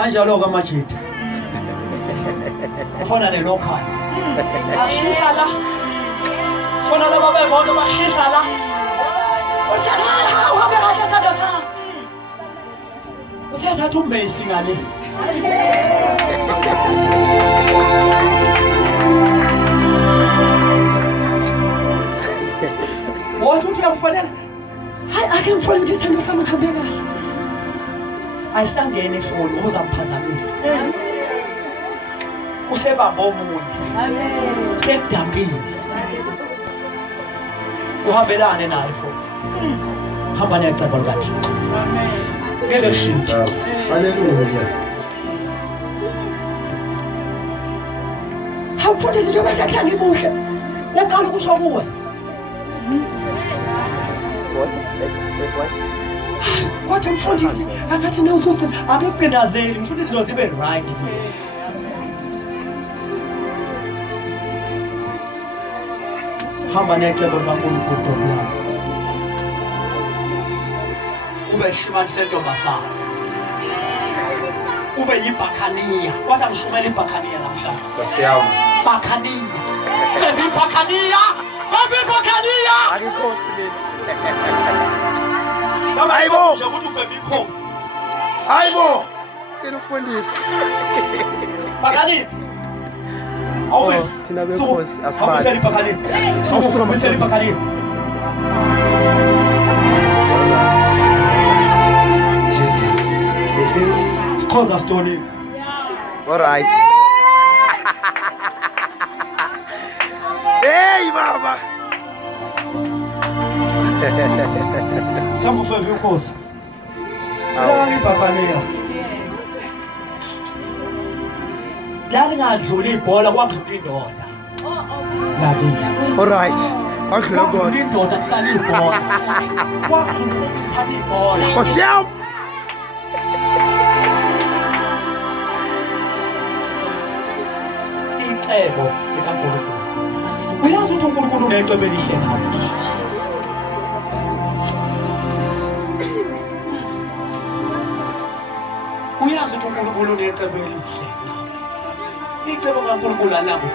Anjalo kamajita. Ufana nelokhaya. Ashisa la. Ufana la babe bonke bashisa la. Usakhala uhambe ngathi sithando sakho. Usathatha umbesi ngale. Wathi uthi uyakufonela. Hayi ake ngifone nje isithando sami kuhambe kahle. Ayisangene ifoni uzakuphazamisa. Usebamba omunye. Amen. Usedambile. Uhambelane naye futhi. Hamba necebo likaThixo. Amen. Ngeke shisa. Haleluya. Hawufundisi nje bese yakuhlanga ibuhle. Uqala ukusho kuwe. What mfundisi akathi nawusuthi akupendazeli mfundisi lo zibe right. Hamba necebo likaNkulunkulu lapho. Ube yishimanise ntombazana. Ube yiBhakhaniya. Wathi angishumela iBhakhaniya namhlanje. Nkosiyami. Bhakhaniya. Feva iBhakhaniya. Feva iBhakhaniya. Akikhosi leli. Hayibo. Nje ukuthi ufeva ikhosi. Hayibo. Thina ufundisi. Bhakhaniya. Always. Thina bekhosi asibali. Awuseli iBhakhaniya. Awuseli iBhakhaniya. Cause a story. All right. Hey, Mama. Come for your course. Lali Bhakhaniya. Lali ngadlula ibhola kwakudlula indoda. All right. Akudlula God. Indoda kusala ibhola. Kwakudlula ukuphatha ibhola. Nkosiyami. Icebo likaNkulunkulu. Uyazi ukuthi uNkulunkulu unecebo elihle ngawe. Uyazi ukuthi uNkulunkulu unecebo elihle. Icebo kaNkulunkulu alabo.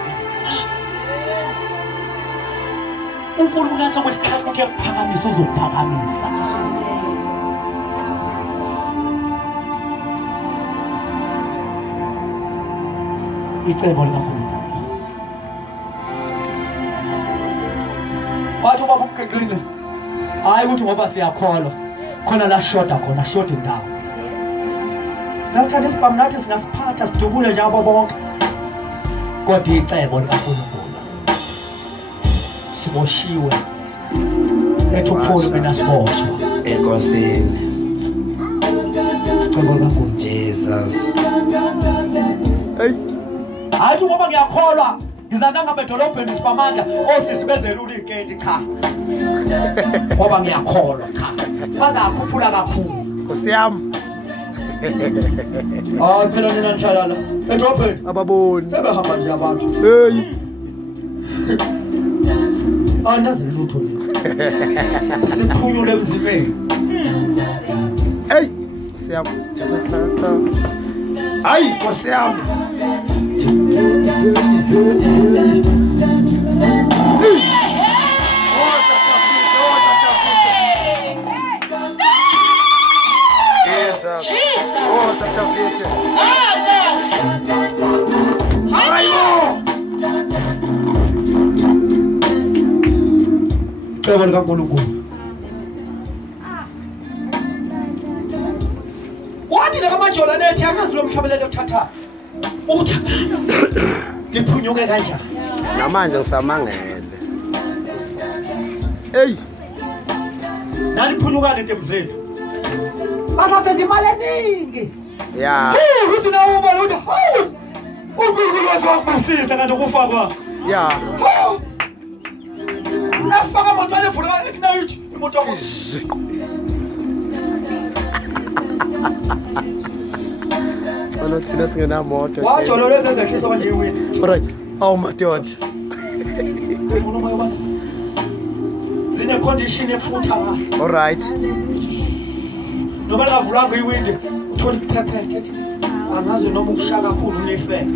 uNkulunkulu nasokwesikhathi ukuthi yakuphakamisa uzokuphakamisa. Icebo likaNkulunkulu. Wathi ubaba uMgengqine hayi ukuthi ngoba siyakholwa khona la shoda khona shoda indawo. Nasithatha isibhamu nathi singasiphatha sidubule njalo bonke. Kodwa icebo likaNkulunkulu siboshiwe ethi upholo mina siboshwa enkosini. Icebo likaNkulunkulu Jesus. Hey. Hayi ngoba ngiyakholwa ngizana ngabe edolobheni sipamanda osisi bezelula igate cha. Ngoba ngiyakholwa cha. Bazakhuphula kakhulu. Nkosi yami. Ah phela nina nshalala edolobheni ababoni sebehamba nje abantu. Hey. Andazi lutho nje. Sikhunyule emzimeni. Hey. Nkosi yami. Cha. Hayi Nkosi yami. Icebo likaNkulunkulu. Wathi lakaMajola nethi akazi lo mhlabelelo othatha. Uthi akazi. Ngiphunyuke kanjani? Namanje ngisamangele. Hey. Naliphunyuka lento mzethu. Basafeza imali eningi. Yeah. Uthi nawo ubala uthi hawu. uNkulunkulu wasewakusiza kanti ukufa kwa. Yeah. Afaka montwana evula ignite imoto yakho. Wala thina singenamoto. Wajola lezi ezehlisa kanje iwini. Alright. Oh my God. Zine condition efutha kahle. Alright. Noma lavulanga iwindi uthola iphephethe. angazi noma ukushaka kakhulu nefe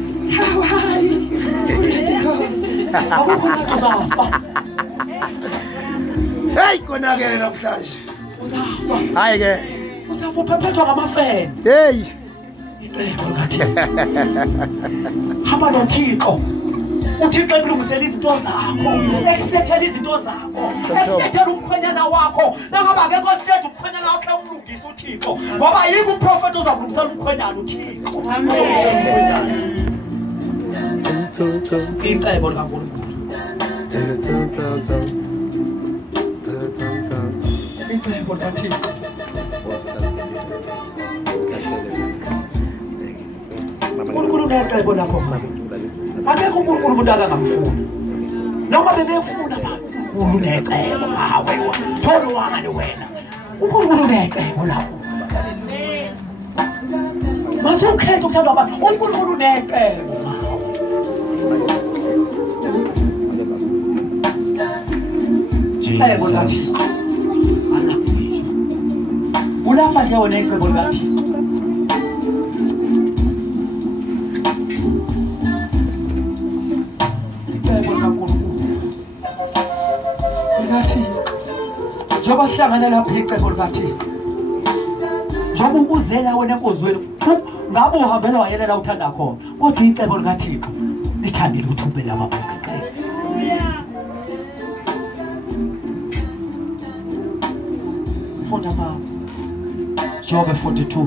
hayi akukhona uzafa hey konakele namhlanje uzafa hayi ke uzafa uphephethwa ngamafeni hey hamba noThixo uThixo ekulungisela izinto zakho ekusethela izinto zakho ekusethela umkhwenyana wakho nangaba akekho silethe umkhwenyana wakho umlungisa uThixo ngoba yiko uprofeti ozakulungisela umkhwenyana uThixo amen icebo likaNkulunkulu icebo likaThixo uNkulunkulu unecebo lakho akekho uNkulunkulu umuntu akangamfuni noma bebefuna uNkulunkulu unecebo ngawe thola wangani wena uNkulunkulu unecebo lakho masukhetha ukuthandwa abantu uNkulunkulu unecebo icebo likaThixo ulapha nje wena icebo likaThixo njengoba sihlangana lapha icebo likaThixo njengoba ubuzela wena enkozweni ngabe uhambela wayelela uthanda khona kodwa icebo likaThixo lithandile ukuthi ube lamabhuku funda mama Job 42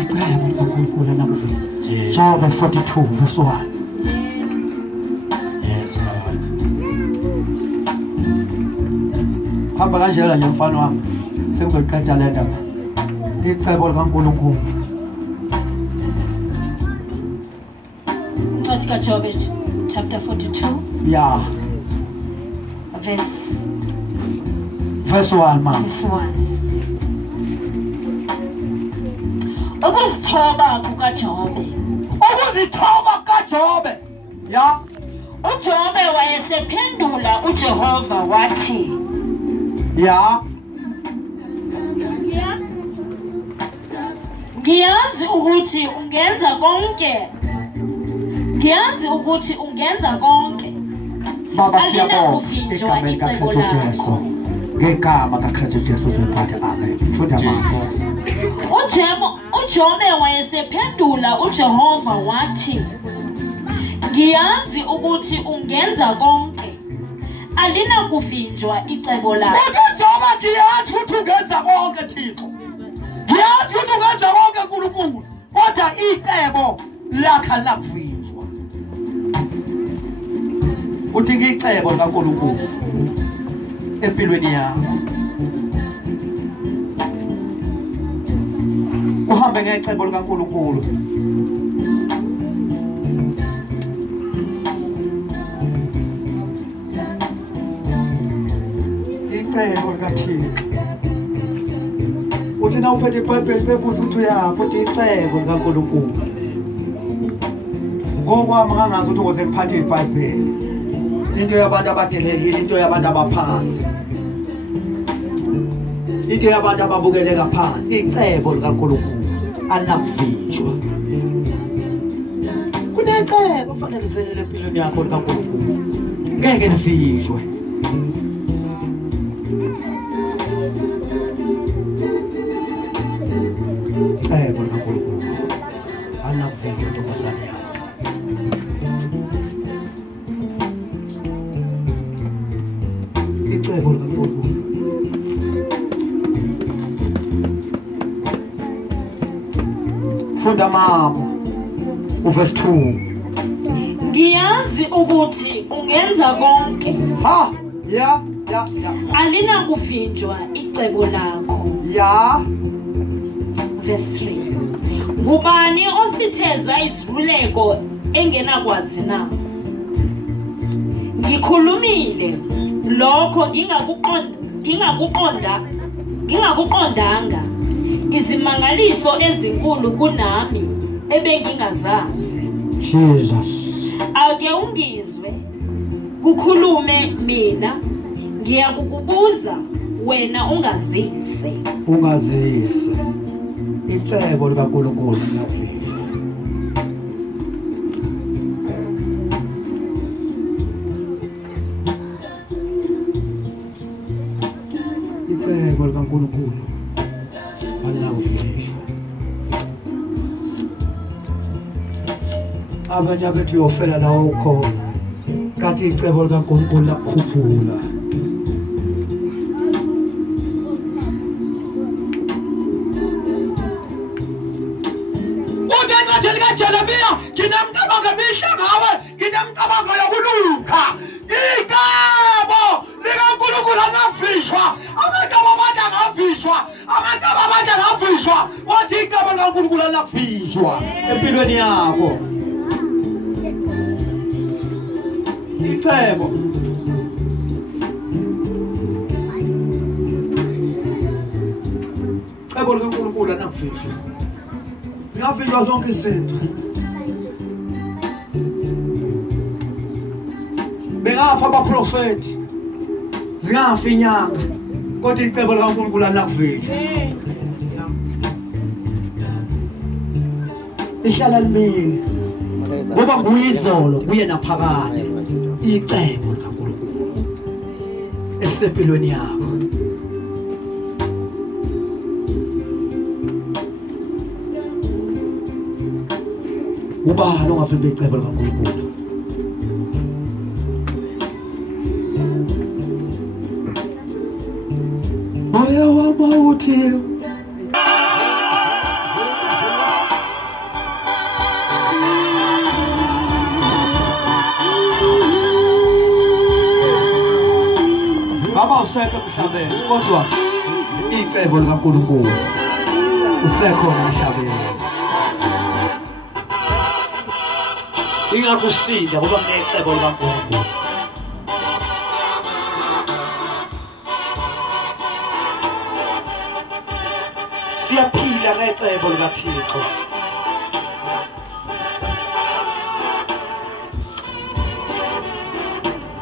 icebo likaNkulunkulu namhlanje Job 42 verse 1 hamba kanjalo nje mfana wami sengizoqeda le ndaba icebo likaNkulunkulu Incwadi kaJob chapter 42 yeah verse 1 mama verse 1 Ukuzithoba kukaJobe yeah uJobe wayesephendula uJehova wathi yeah Ngiyazi ukuthi ungenza konke baba siyabonga igama likaKristu Jesu ngegama kaKristu Jesu siphathe amen funda mama uJobe wayesephendula uJehova wathi Ngiyazi ukuthi ungenza konke alinakuvinjwa icebo lakho uJehova ngiyazi ukuthi ungenza konke Thixo ngiyazi ukuthi ungenza konke uNkulunkulu kodwa icebo lakho alinakuvinjwa uthi ngicebo likaNkulunkulu empilweni yakho uhambe ngecebo likaNkulunkulu icebo likaThixo uthi na uphethe iBhayibheli bebuza ukuthi uyaphi uthi icebo likaNkulunkulu ngokwami ngangazi ukuthi ukuze ngiphathe iBhayibheli into yabantu abadelekile into yabantu abaphansi into yabantu ababukeleka phansi icebo likaNkulunkulu alinakuvinjwa kunecebo fanele livelele empilweni yakho likaNkulunkulu ngeke livinjwe icebo likaNkulunkulu alinakuvinjwa ntombazane yakho icebo likaNkulunkulu funda mama uverse 2 Ngiyazi ukuthi ungenza konke ha yeah alinakuvinjwa icebo lakho yeah verse 3 Ngubani ositheza iziluleko engenakwazi na Ngikhulumile lokho ngingakuqondanga izimangaliso ezinkulu kunami ebengingazazi Jesus ake ungizwe kukhulume mina ngiyakukubuza wena ungazise icebo likaNkulunkulu liyafika. Icebo likaNkulunkulu aliyafika. Abanye abethu yofela lawo ukhona kanti icebo likaNkulunkulu lakukhuphula. Jeremiah, nginamcabango emisha ngawe, nginamcabango yokulunga. Igabo likaNkulunkulu angafishwa, amagama amade angafishwa, amagama amade angafishwa. Wathi igabo likaNkulunkulu angafishwa empilweni yakho. Icebo likaNkulunkulu angafishwa. Zingafishwa zonke izinto. Bengafa abaprofeti, zingafa inyanga, kodwa icebo likaNkulunkulu alakufishwa. Lihlala limile ngoba nguyizolo kuye naphakade. Icebo likaNkulunkulu esempilweni yakho. Ubani ongafunda icebo likaNkulunkulu? Moya wamauthi usekho emhlabeni, kodwa icebo likaNkulunkulu usekhona emhlabeni. Ingakusinda ngoba kunecebo likaNkulunkulu. Siyaphila ngecebo likaThixo.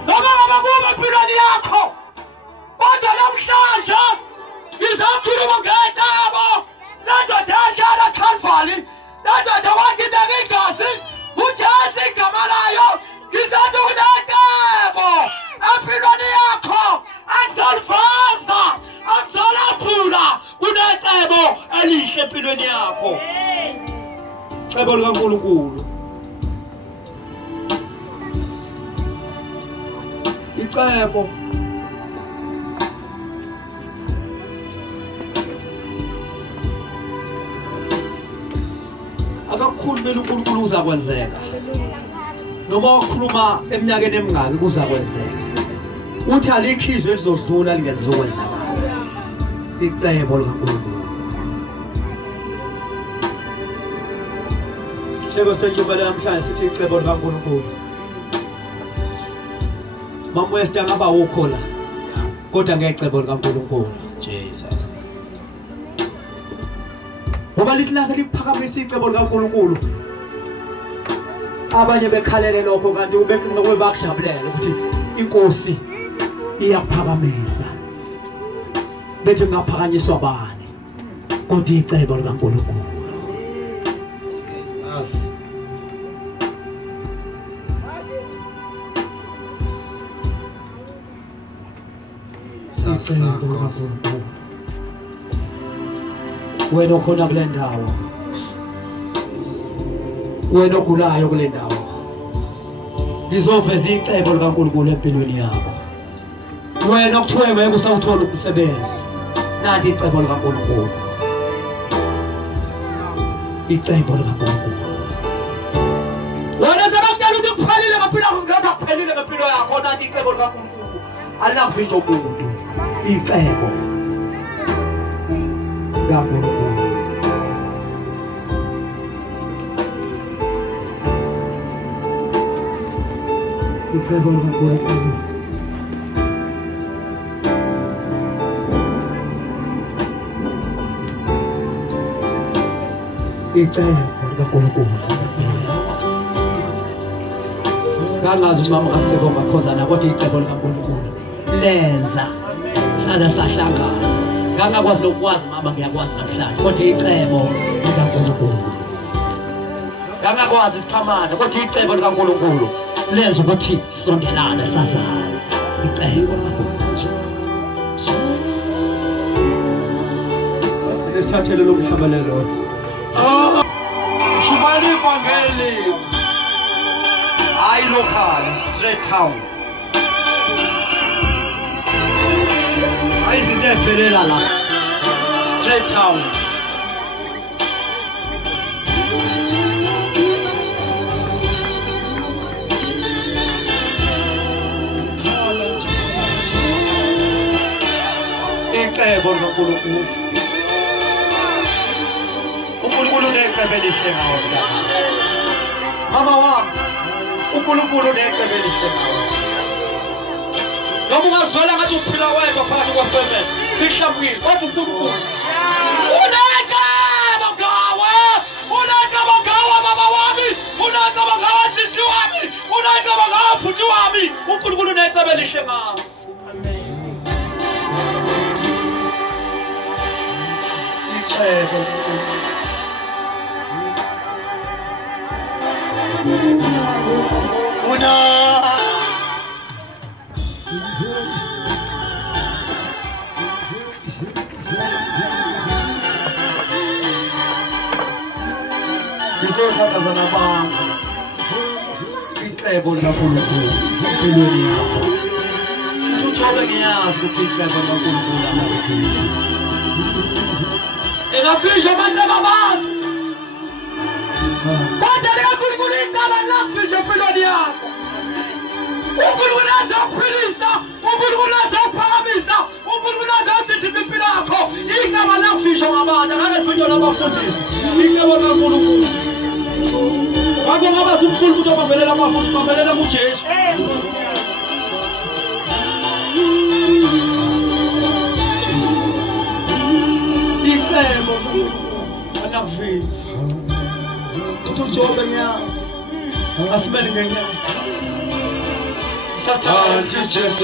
Noma kuba empilweni yakho, kodwa namhlanje ngizakhuluma ngecebo lendoda enjalo eCalvary, lendoda wakhipha igazi uJesu igama layo. Ngizathi kunecebo empilweni yakho, angizoliveza, angizolaphula. Kunecebo elihle empilweni yakho. Icebo likaNkulunkulu. Icebo akakhulumela uNkulunkulu uzakwenzeka. Noma ukhuluma eminyakeni emingaki kuzakwenzeka. Uthi alikhizwe elizodlula lingezokwenzakala. Icebo likaNkulunkulu. Hleko senjubela namhlanje sithi icebo likaNkulunkulu. Mamwesta ngaba ukhola kodwa ngecebo likaNkulunkulu. Jesus. Ngoba lithi nase liphakamisa icebo likaNkulunkulu, abanye bekhalele lokho kanti ubekube bakujabulela ukuthi inkosi iyaphakamisa. Bethi ngaphakanyiswa bani kodwa icebo likaNkulunkulu. Wena okhona kule ndawo, wena ogulayo kule ndawo, ngizoveza icebo likaNkulunkulu empilweni yakho. Wena okuthiwe ngeke usawuthola umsebenzi, nanti icebo likaNkulunkulu. Icebo likaNkulunkulu. Wena sebakutshela ukuthi kuphelile ngempilo yakho, ngathi akuphelile ngempilo yakho, nanti icebo likaNkulunkulu alinakuvinjwa umuntu. Icebo likaNkulunkulu. Icebo likaNkulunkulu. Icebo likaNkulunkulu. Kangazi mama kaseko ngakhozana kodwa icebo likaNkulunkulu lenza hlala sahlangana. ngangakwazi lokwazi mama ngiyakwazi namhlanje kodwa icebo likaNkulunkulu ngangakwazi siphamana kodwa icebo likaNkulunkulu lenza ukuthi sondelane sazana icebo likaNkulunkulu esithathele lokuhlabalelo shumani ivangeli hayi local straight town hayi izinto eziphelela la straight town icebo likaNkulunkulu uNkulunkulu unecebo elihle ngawe mama wami uNkulunkulu unecebo elihle ngawe noma ungazwela ngathi uphila wedwa phakathi kwefemeli sihlambile kodwa uNkulunkulu unecebo ngawe baba wami unecebo ngawe sisi wami unecebo ngawe bhuti wami uNkulunkulu unecebo elihle ngawe icebo Ngizothandazana abantu icebo likaNkulunkulu empilweni yakho uthobe ngiyazi ukuthi icebo likaNkulunkulu alifisha engafisha amacebo abantu kodwa likaNkulunkulu icebo lafisha empilweni yakho uNkulunkulu azokuphilisa uNkulunkulu azokuphakamisa uNkulunkulu azosindisa impilo yakho icebo lafisha ngabantu akangafishwa labafundisi icebo likaNkulunkulu Ngakho ngaba simfuna ukuthi obambelela abafundi bambelela kuJesu. Icebo anakufisa. Tutujobe ngiyazi. Asimele ngenyanga. Sathanda Jesu.